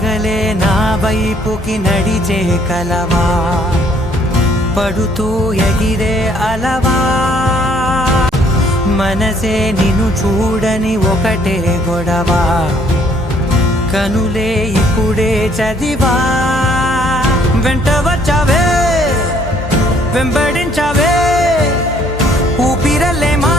పగలే నా వైపుకి నడిచే కలవా, పడుతూ ఎగిరే అలవా, మనసే నిన్ను చూడని ఒకటే గొడవ, కనులే ఇప్పుడే చదివా. వెంట వచ్చావే వెంబడించావే ఊపిరల్లే మా